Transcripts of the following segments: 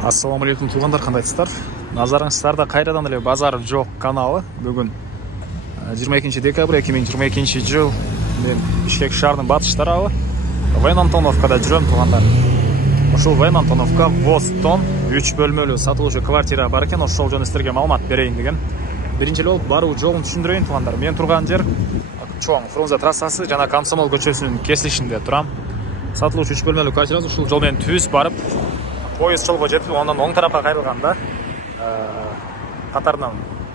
Ассаламу алейкум туғандар, қандайсыздар? Назарыңыздарда қайрадан эле базар жоқ каналы. Бүгін 22 декабрь 2022 жыл. Мен Бишкек шаарынын батыш тарабы Вен-Антоновкада жүрөм туғандар. Ошол Вен-Антоновка Востон 3 бөлмөлүү сатылуучу квартира бар экен. Ошол жөнүндө силерге маалымат берейин деген. Биринчи эле болуп баруу жолун түшүндүрөйүн туғандар. Мен турган жер чоң Фрунзе трассасы жана Комсомол көчөсүнүн кесилишинде турам. Сатылуучу 3 бөлмөлүү квартира ушул жол менен түз барып поезд жолго жетип, ондан оң тарапка кайрылганда катарынан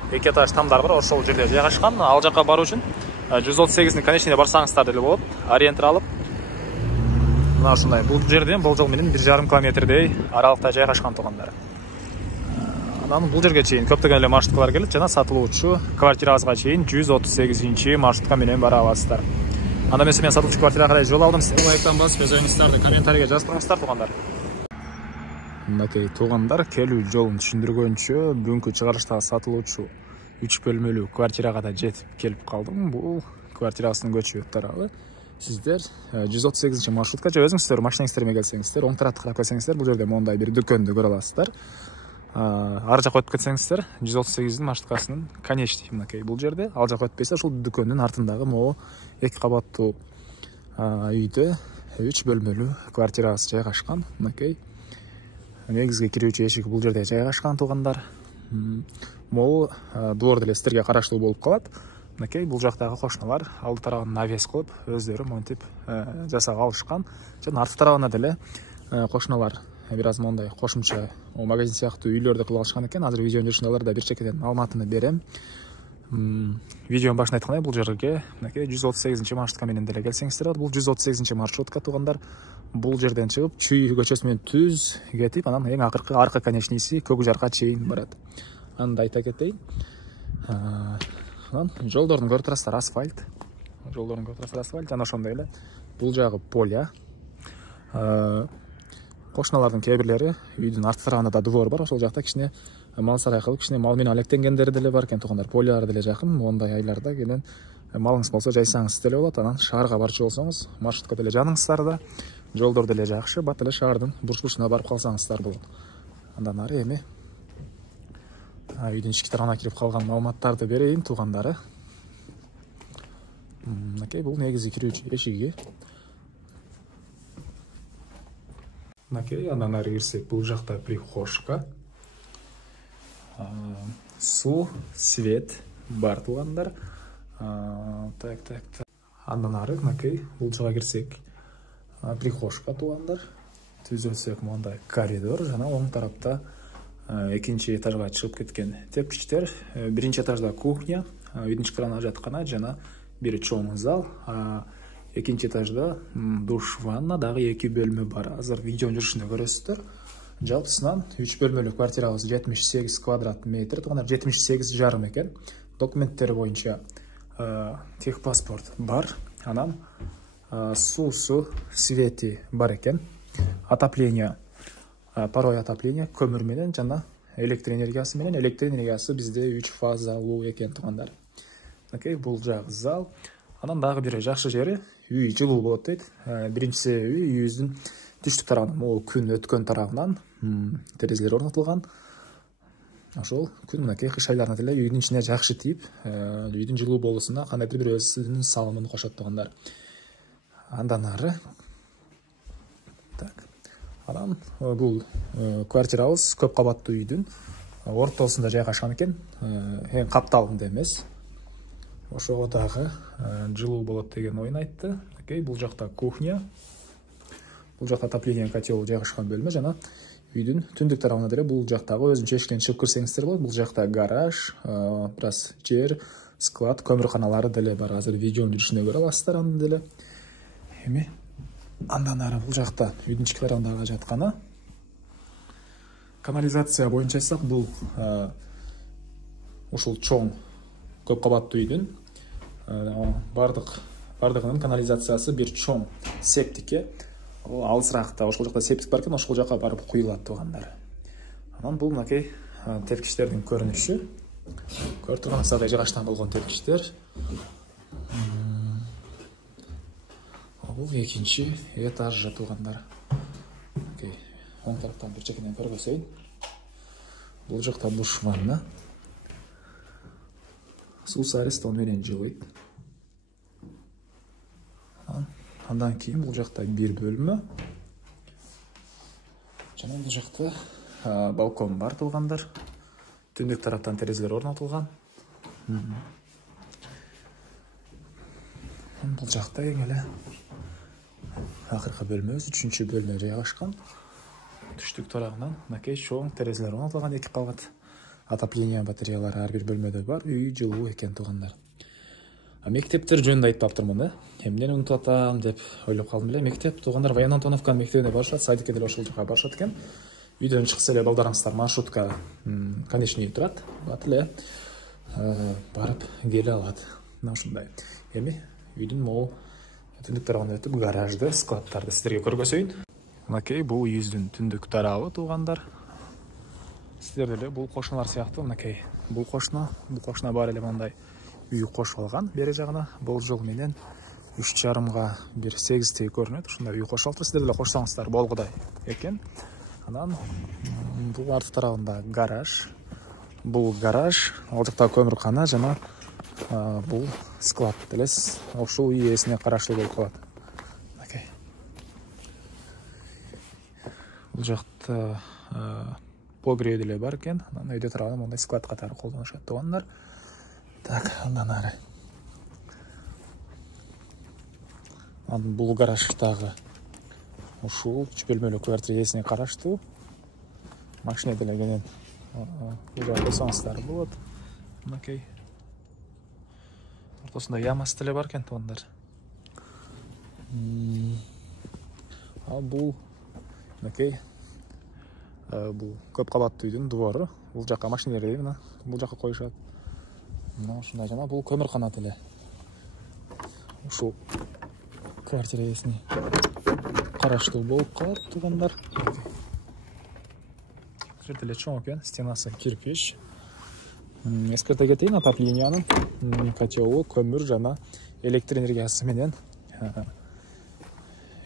2 этаж тамдар бар, ошол жерде жайгашкан. Ал жакка баруу үчүн 138-nin конечныйына барсаңыздар деле болот. Ориентир алып, мына ушундай бул жерден болжол менен 1,5 километрдей аралыкта жайгашкан тугандар. Анан бул жерге чейин көптөгөн эле маршруткалар келет жана сатылуучу квартирабызга чейин 138 маршрутка менен бара аласыздар. Анда мен сатылуучу квартирага карай жол алдым. Силер лайктан басып, өз оюңуздарды комментарийге жазып туруңуздар тугандар. Мынакей тугандар, келүү жолун түшүндүргөнчө бүгүнкү чыгарыштагы сатылуучу 3 бөлмөлүү квартирага да жетип келип калдым. Бул квартирабыздын көчү тарабы. Сиздер 138 маршрутка же өзүңүздөр машинаңыздар менен келсеңиздер, оң тарапты карап келсеңиздер, бул жерде мондай бир дүкөндү көрө аласыздар. Ар жакка өтүп кетсеңиздер, 138-nin маршруткасынын конечный мынакей бул жерде. Ал жакка өтпөйсө, ушул дүкөндүн артындагы могу 2 кабаттуу үйдө 3 бөлмөлүү квартирабыз жайгашкан. Мынакей негизги кирүүчү эшик бул жерде жайгашкан тугандар. Могу двор деле силерге караштуу болуп калат. Мынакей бул жактагы кошуналар алды тарабын навес кылып, өздөрү монтип жасап алышкан. Жана арты тарабына деле кошуналар бир аз мондай кошумча магазин сыяктуу үйлөрдү кылып алышкан экен. Азыр видеонун жүрүшүндө аларда бир чекеден маалыматын берем. Видеонун башында айткандай, бул жерге мынакей 138 маршрутка менен деле келсеңиздер болот. Бул 138 маршрутка тугандар. Бул жерден чыгып, Чүй көчөсү менен түз кетип, анан эң акыркы арка конечныйсы Көк Жарка чейин барат. Аны да айта кетейин. Анан жолдордун көрүп турасыздар, асфальт. Жолдордун көрүп турасыздар, асфальт. Жана ошондой эле бул жагы поля. Кошуналардын кээ бирлери үйдүн арты тарабында да двор бар. Ошол жакта кичине мал сарай кылып, кичине мал менен алектенгендери деле бар экен тугандар. Полялар деле жакын. Мондай айларда келен малыңыз болсо жайсаңыз деле болот. Анан шаарга барчу болсоңуз, маршрутка деле жаныңыздарда. Жолдор деле жакшы, бат эле шаардын бурч-бурчуна барып калсаңыздар болот. Андан ары эми үйдүн ички тарабына кирип калган маалыматтарды берейин туугандары. Мынакей бул негизи кирүүчү эшиги. Мынакей андан ары кирсек, бул жакта прихожка. Суу, свет бар туугандар. Так. Андан ары мынакей бул жакка кирсек, прихожка туугандар. Түз өтсөк мондай коридор жана оң тарапта экинчи этажга чыгып кеткен тепкичтер. Биринчи этажда кухня, үйдүн ичкирана жаткана жана бир чоң зал. Экинчи этажда душ, ванна, дагы 2 бөлмө бар. Азыр видеонун жүрүшүндө көрөсүздөр. Жалпысынан 3 бөлмөлүү квартирабыз 78 квадрат метр туугандар, 78,5 экен. Документтери боюнча техпаспорт бар. Анан суусу, свети бар экен. Отопление, паровой отопление көмүр менен жана электр энергиясы менен. Электр энергиясы бизде 3 фазалуу экен туугандар. Окей, бул жагы зал. Анан дагы бир жакшы жери, үй жылуу болот дейт. Биринчиси үйүбүздүн түштүк тарабынан, могу күн өткөн тарабынан терезелер орнотулган. Ошол күн мынакей кыш айларында деле үйдүн ичине жакшы тийип, үйдүн жылуу болуусуна кандайдыр бир өзүнүн салымын кошот туугандар. Андан ары анан бул квартирабыз көп кабаттуу үйдүн ортосунда жайгашкан экен. Эң капталында эмес. Ошого дагы жылуу болот деген оюн айтты. Окей, бул жакта кухня. Бул жакта отопление котел жайгашкан бөлмө жана үйдүн түндүк тарабына деле бул жактагы өзүнчө эшиктен чыгып кирсеңиздер болот. Бул жакта гараж, бир аз жер, склад, көмүрканалары деле бар. Азыр видеонун жүрүшүндө көрө аласыздар аны деле. Эми андан ары бул жакта үйдүн ички тарабындагы жаткана. Канализация боюнча айтсак, бул ушул чоң көп кабаттуу үйдүн бардыгынын канализациясы бир чоң септикке. Алысыракта ошол жакта септик бар экен, ошол жакка барып куюлат туугандар. Анан бул мынакей тепкичтердин көрүнүшү. Көрүп турганыңыздардай жыгачтан болгон тепкичтер. Бул экинчи этаж туугандар. оң тараптан бир чекинен көргөзөйүн. Бул жакта душ ванна. Суу сарестон менен жылыйт. Андан кийин бул жакта бир бөлмө. Жана бул жакта балкон бар туугандар. Түндүк тараптан терезелер орнотулган. Бул жакта эң эле акыркы бөлмөбүз, 3-чү бөлмө жайгашкан. Түштүк тарабынан мынакей чоң терезелер орнотулган, 2 кабат отопление батареялары ар бир бөлмөдө бар. Үй жылуу экен туугандар. Мектептер жөнүндө айтпаптырмын да. Эмнени унутуп атам деп ойлоп калдым эле. Мектеп туугандар Воен Антоновканын мектебине барышат, садикке деле ошол жака барышат экен. Үйдөн чыкса эле балдарыңыздар маршрутка конечный турат. Бат эле барып келе алат. Мына ушундай. Эми үйдүн могу түндүк тарабына өтүп гаражды, складтарды сиздерге көргөзөйүн. Мынакей бул үйүбүздүн түндүк тарабы туугандар. Сиздер деле бул кошуналар сыяктуу мынакей бул кошуна баары эле мындай үй кошуп алган. Бери жагына болжол менен 3,5га 8 көрүнөт. Ушундай үй кошуп алыптыр. Сиздер деле кошсоңуздар болгудай экен. Анан бул арты тарабында гараж. Бул гараж, ал жакта көмүркана жана бул склад делес. Ушул үй ээсине караштуу болуп калат. Мынакей. Бул жакта погреб деле бар экен. Анан өйдө тарабында мындай склад катары колдонушат туугандар. Так, андан ары. Анан бул гараждагы ушул 3 бөлмөлүү квартира ээсине караштуу. Машина деле кенен бул жакта койсоңуздар болот. Мынакей. Ортосунда ямасы деле бар экен туугандар. Бул мынакей бул көп кабаттуу үйдүн двору. Бул жака машиналерди мына бул жака коюшат. Мына ушундай жана бул көмүркана деле. Ушул квартира ээсине караштуу болуп калат туугандар. Бул жерде эле чоң экен, стенасы кирпич. Эскерте кетейин, отоплениянын котелу, көмүр жана электр энергиясы менен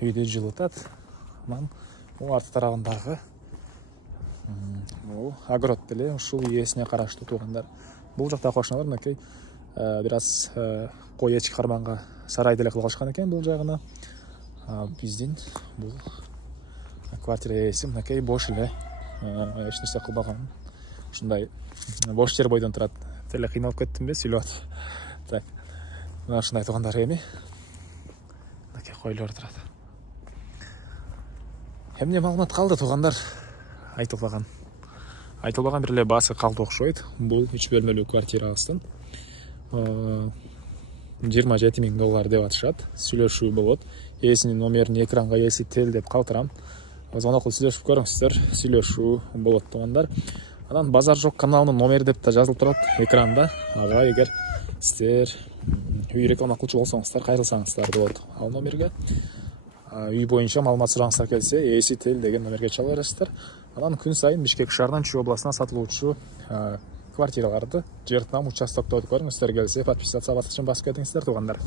үйдү жылытат. Анан бул арты тарабындагы бул огород деле ушул ээсине караштуу туугандар. Бул жакта кошуналар мынакей бир аз кой эчки карманга сарай деле кылгышкан экен бул жагына. Биздин бул квартира ээси мынакей бош эле эч нерсе кылбаган. Ушундай бош жер бойдон турат. Теле кыйналып кеттимби, сүйлөп атып. Так. Мына ушундай туугандар эми. Мынакей койлор турат. Эмне маалымат калды туугандар? Айтылбаган бир эле баасы калды окшойт. Бул 3 бөлмөлүү квартирабыздын $27,000 деп атышат. Сүйлөшүү болот. Ээсинин номерин экранга элестетел деп калтырам. Звонок кылып сүйлөшүп көрүңүздөр. Сүйлөшүү болот туугандар. Анан базар жок каналынын номери деп да жазылып турат экранда. Ага эгер сиздер үй реклама кылчу болсоңуздар, кайрылсаңыздар болот. Ал номерге үй боюнча маалымат сурагыңыздар келсе, ээси тел деген номерге чала бересиздер. Анан күн сайын Бишкек шаарынан Чүй областына сатылуучу квартираларды жер там участокторду көрүңүздөр келсе, подписаться баскычын басып кетиңиздер туугандар.